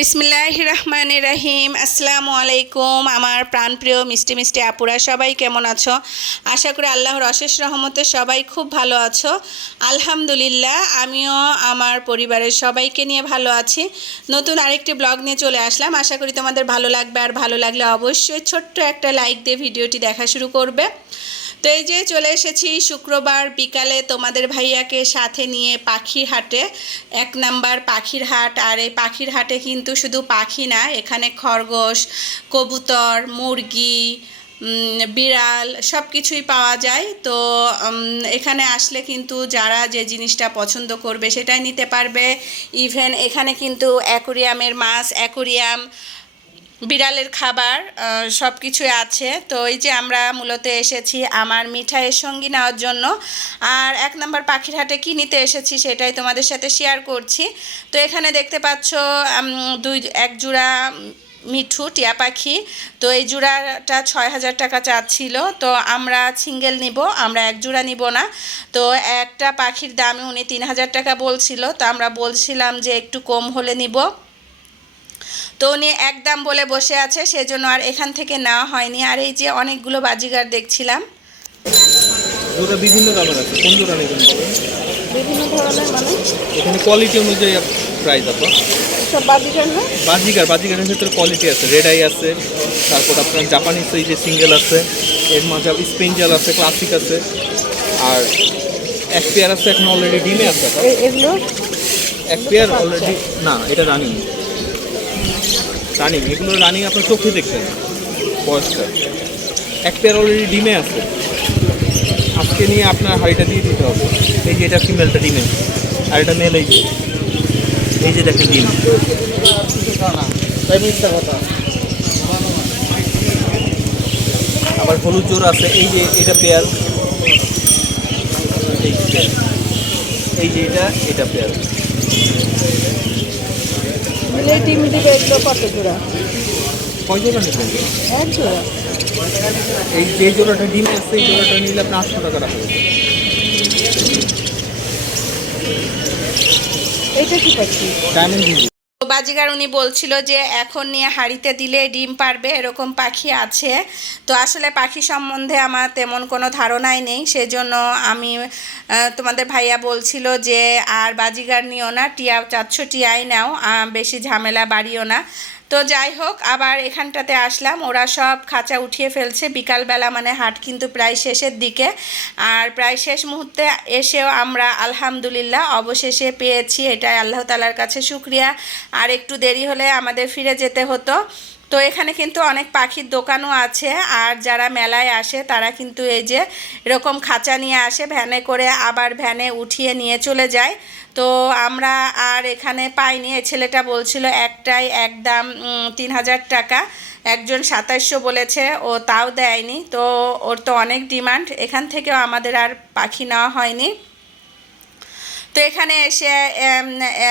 বিসমিল্লাহ রহমান রাহিম। আসসালামু আলাইকুম আমার প্রাণপ্রিয় মিষ্টি মিষ্টি আপুরা, সবাই কেমন আছো? আশা করি আল্লাহর অশেষ রহমতে সবাই খুব ভালো আছো। আলহামদুলিল্লাহ, আমিও আমার পরিবারের সবাইকে নিয়ে ভালো আছি। নতুন আরেকটি ব্লগ নিয়ে চলে আসলাম। আশা করি তোমাদের ভালো লাগবে, আর ভালো লাগলে অবশ্যই ছোট্ট একটা লাইক দিয়ে ভিডিওটি দেখা শুরু করবে। তো এই যে চলে এসেছি শুক্রবার বিকালে তোমাদের ভাইয়াকে সাথে নিয়ে পাখির হাটে এক নাম্বার পাখির হাট আর এই পাখির হাটে কিন্তু শুধু পাখি না, এখানে খরগোশ, কবুতর, মুরগি বিড়াল সব কিছুই পাওয়া যায়। তো এখানে আসলে কিন্তু যারা যে জিনিসটা পছন্দ করবে সেটাই নিতে পারবে। ইভেন এখানে কিন্তু অ্যাকোরিয়ামের মাছ, অ্যাকোরিয়াম বিড়ালের খাবার সব কিছুই আছে। তো এই যে আমরা মূলত এসেছি আমার মিঠাইয়ের সঙ্গী নেওয়ার জন্য। আর এক নম্বর পাখির হাটে কী নিতে এসেছি সেটাই তোমাদের সাথে শেয়ার করছি। তো এখানে দেখতে পাচ্ছ দুই, এক জোড়া মিঠু টিয়া পাখি। তো এই জোড়াটা ছয় হাজার টাকা চাচ্ছিল। তো আমরা সিঙ্গেল নিব, আমরা এক জোড়া নিব না। তো একটা পাখির দামে উনি তিন হাজার টাকা বলছিল। তো আমরা বলছিলাম যে একটু কম হলে নিব। তো উনি একদম বলে বসে আছে সেজন্য আর এখান থেকে নেওয়া হয়নি। আর এই যে অনেকগুলো বাজিগার দেখছিলাম। বিভিন্ন দামের আছে। কোন জোড়া নেবেন বিভিন্ন ধরনের মানে? এখানে কোয়ালিটি অনুযায়ী প্রাইস আপনার সব বাজিকার না? বাজিকার বাজিকারের ক্ষেত্রে কোয়ালিটি আছে। রেড আই আছে তারপর আপনার জাপানিজ এই যে সিঙ্গেল আছে এর মাঝে স্পেঞ্জাল আছে ক্লাসিক আছে। আর এক পেয়ার আছে এখন অলরেডি ডিমে আছে এগুলো? এক পেয়ার অলরেডি না এটা রানিং রানিং এগুলো রানিং আপনার চোখে দেখবেন। বয়সটা এক পেয়ার অলরেডি ডিমে আছে। আজকে নিয়ে আপনার হাড়িটা দিয়ে দিতে হবে। এই যে এটা ফিমেলটা ডিমে। আর এটা মেল এই যে। এই যে দেখেন ডিম। আবার হলুদ জোর আছে। এই যে এটা পেয়ার এই যে এটা এটা পেয়ার ডিম দিবে এগুলো কত জোড়া? কয় জোড়া নেবেন এক জোড়া। এই যে জোড়াটা ডিমে আছে এই জোড়াটা নিলে আপনার আটশো টাকা রাখা এটা কি পাচ্ছি ডায়মন্ড বাজিগার উনি বলছিল যে, এখন নিয়ে হাড়িতে দিলে ডিম পারবে, এরকম পাখি আছে। তো আসলে পাখি সম্বন্ধে আমার তেমন কোনো ধারণাই নেই। সেজন্য আমি তোমাদের ভাইয়া বলছিল যে, আর বাজিগার নিও না, টিয়া চাচ্ছ টিয়াই নাও বেশি ঝামেলা বাড়িও না। তো যাই হোক, আবার এখানটাতে আসলাম। ওরা সব খাঁচা উঠিয়ে ফেলছে। বিকালবেলা মানে হাট কিন্তু প্রায় শেষের দিকে। আর প্রায় শেষ মুহূর্তে এসেও আমরা, আলহামদুলিল্লাহ, অবশেষে পেয়েছি। এটাই আল্লাহ তালার কাছে শুক্রিয়া। আর একটু দেরি হলে আমাদের ফিরে যেতে হতো। তো এখানে কিন্তু অনেক পাখির দোকানও আছে আর যারা মেলায় আসে তারা কিন্তু এই যে এরকম খাঁচা নিয়ে আসে ভ্যানে করে আবার ভ্যানে উঠিয়ে নিয়ে চলে যায়। তো আমরা আর এখানে পাইনি এই ছেলেটা বলছিল একটাই একদম উম, তিন হাজার টাকা একজন সাতাইশশো বলেছে ও তাও দেয়নি। তো ওর তো অনেক ডিমান্ড এখান থেকেও আমাদের আর পাখি নেওয়া হয়নি। তো এখানে এসে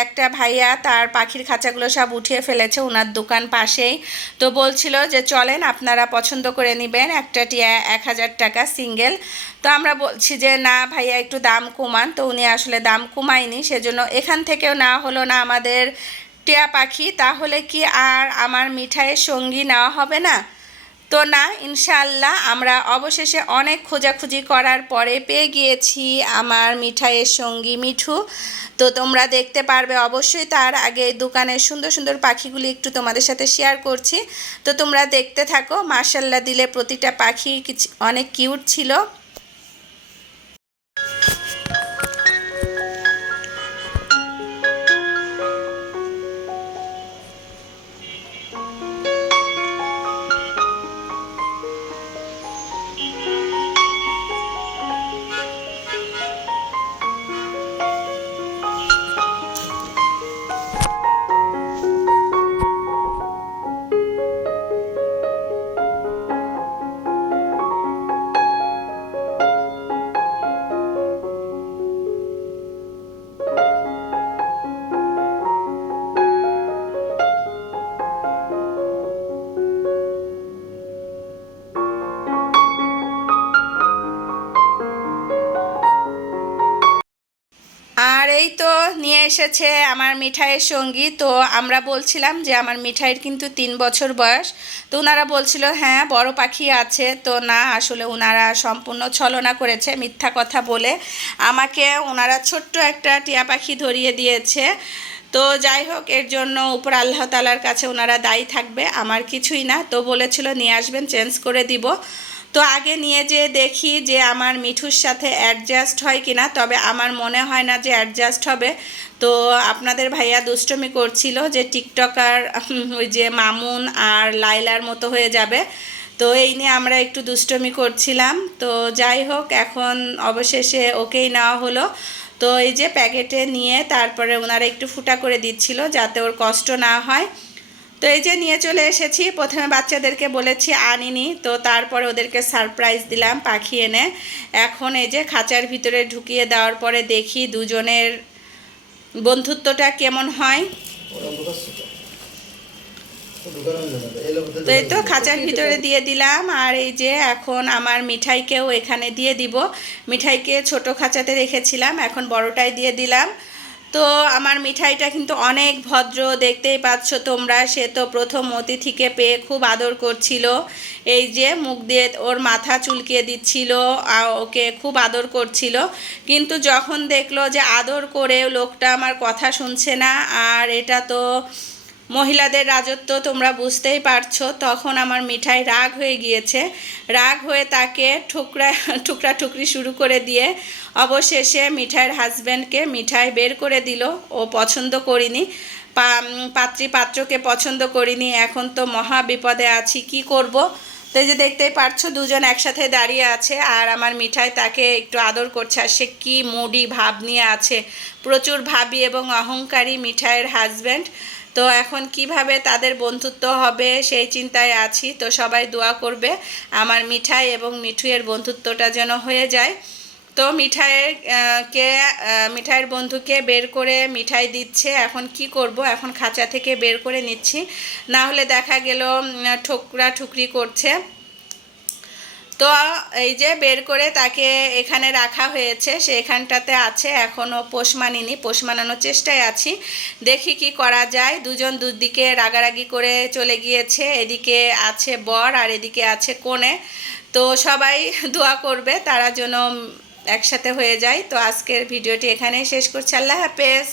একটা ভাইয়া তার পাখির খাঁচাগুলো সব উঠিয়ে ফেলেছে ওনার দোকান পাশেই। তো বলছিল যে, চলেন, আপনারা পছন্দ করে নেবেন একটা টিয়া এক হাজার টাকা সিঙ্গেল। তো আমরা বলছি যে, না ভাইয়া, একটু দাম কমান। তো উনি আসলে দাম কমায়নি, সেজন্য এখান থেকেও না হলো না আমাদের টিয়া পাখি। তাহলে কি আর আমার মিঠাইয়ের সঙ্গী নেওয়া হবে না? তো না ইনশাল্লাহ আমরা অবশেষে অনেক খোঁজাখুঁজি করার পরে পেয়ে গিয়েছি আমার মিঠাইয়ের সঙ্গী মিঠু। তো তোমরা দেখতে পারবে অবশ্যই তার আগে দোকানের সুন্দর সুন্দর পাখিগুলি একটু তোমাদের সাথে শেয়ার করছি। তো তোমরা দেখতে থাকো মার্শাল্লাহ দিলে প্রতিটা পাখি অনেক কিউট ছিল। এই তো নিয়ে এসেছে আমার মিঠাইয়ের সঙ্গী। তো আমরা বলছিলাম যে আমার মিঠাইয়ের কিন্তু তিন বছর বয়স। তো ওনারা বলছিল হ্যাঁ বড় পাখি আছে। তো না, আসলে ওনারা সম্পূর্ণ ছলনা করেছে মিথ্যা কথা বলে। আমাকে ওনারা ছোট্ট একটা টিয়া পাখি ধরিয়ে দিয়েছে। তো যাই হোক, এর জন্য উপর আল্লাহ তালার কাছে ওনারা দায়ী থাকবে। আমার কিছুই না। তো বলেছিল, নিয়ে আসবেন, চেঞ্জ করে দিব। তো আগে নিয়ে যে দেখি যে আমার মিঠুর সাথে অ্যাডজাস্ট হয় কি না তবে আমার মনে হয় না যে অ্যাডজাস্ট হবে। তো আপনাদের ভাইয়া দুষ্টমি করছিল যে টিকটকার ওই যে মামুন আর লাইলার মতো হয়ে যাবে। তো এই নিয়ে আমরা একটু দুষ্টমি করছিলাম। তো যাই হোক, এখন অবশেষে ওকেই নেওয়া হলো। তো এই যে প্যাকেটে নিয়ে তারপরে ওনারা একটু ফুটা করে দিচ্ছিল যাতে ওর কষ্ট না হয়। তো এই যে নিয়ে চলে এসেছি। প্রথমে বাচ্চাদেরকে বলেছি আনিনি তো তারপরে ওদেরকে সারপ্রাইজ দিলাম, পাখি এনে। এখন এই যে খাঁচার ভিতরে ঢুকিয়ে দেওয়ার পরে দেখি দুজনের বন্ধুত্বটা কেমন হয়। তো এই তো খাঁচার ভিতরে দিয়ে দিলাম। আর এই যে এখন আমার মিঠাইকেও এখানে দিয়ে দিব। মিঠাইকে ছোট খাঁচাতে রেখেছিলাম, এখন বড়টাই দিয়ে দিলাম। তো আমার মিঠাইটা কিন্তু অনেক ভদ্র, দেখতেই পাচ্ছ তোমরা। সে তো প্রথম অতিথিকে পেয়ে খুব আদর করছিল। এই যে মুখ দিয়ে ওর মাথা চুলকিয়ে দিচ্ছিল ওকে খুব আদর করছিল। কিন্তু যখন দেখল যে আদর করে লোকটা আমার কথা শুনছে না, আর এটা তো মহিলাদের রাজত্ব তোমরা বুঝতেই পারছ, তখন আমার মিঠাই রাগ হয়ে গিয়েছে। রাগ হয়ে তাকে ঠুকরা টুকরা টুকরি শুরু করে দিয়ে অবশেষে মিঠাইয়ের হাজব্যান্ডকে মিঠাই বের করে দিল। ও পছন্দ করিনি পাত্রী পাত্রকে পছন্দ করিনি। এখন তো মহা বিপদে আছি, কি করব? তো যে দেখতেই পারছ, দুজন একসাথে দাঁড়িয়ে আছে আর আমার মিঠাই তাকে একটু আদর করছে। আর সে কী মুডি ভাব নিয়ে আছে। প্রচুর ভাবি এবং অহংকারী মিঠাইয়ের হাজব্যান্ড। তো এখন কীভাবে তাদের বন্ধুত্ব হবে সেই চিন্তায় আছি। তো সবাই দোয়া করবে আমার মিঠাই এবং মিঠুয়ের বন্ধুত্বটা যেন হয়ে যায়। তো মিঠাইয়ের কে মিঠাইয়ের বন্ধুকে বের করে মিঠাই দিচ্ছে। এখন কি করব? এখন খাঁচা থেকে বের করে নিচ্ছি। না হলে দেখা গেল ঠোকরা ঠুকরি করছে। তো এই যে বের করে তাকে এখানে রাখা হয়েছে সে এখানটাতে আছে এখনও পোষ মানিনি, পোষ মানানোর চেষ্টায় আছি। দেখি কি করা যায়। দুজন দুদিকে রাগারাগি করে চলে গিয়েছে, এদিকে আছে বর আর এদিকে আছে কোণে তো সবাই দোয়া করবে, তারা যেন একসাথে হয়ে যায়। তো আজকের ভিডিওটি এখানেই শেষ করছি। আল্লাহ হাফেজ।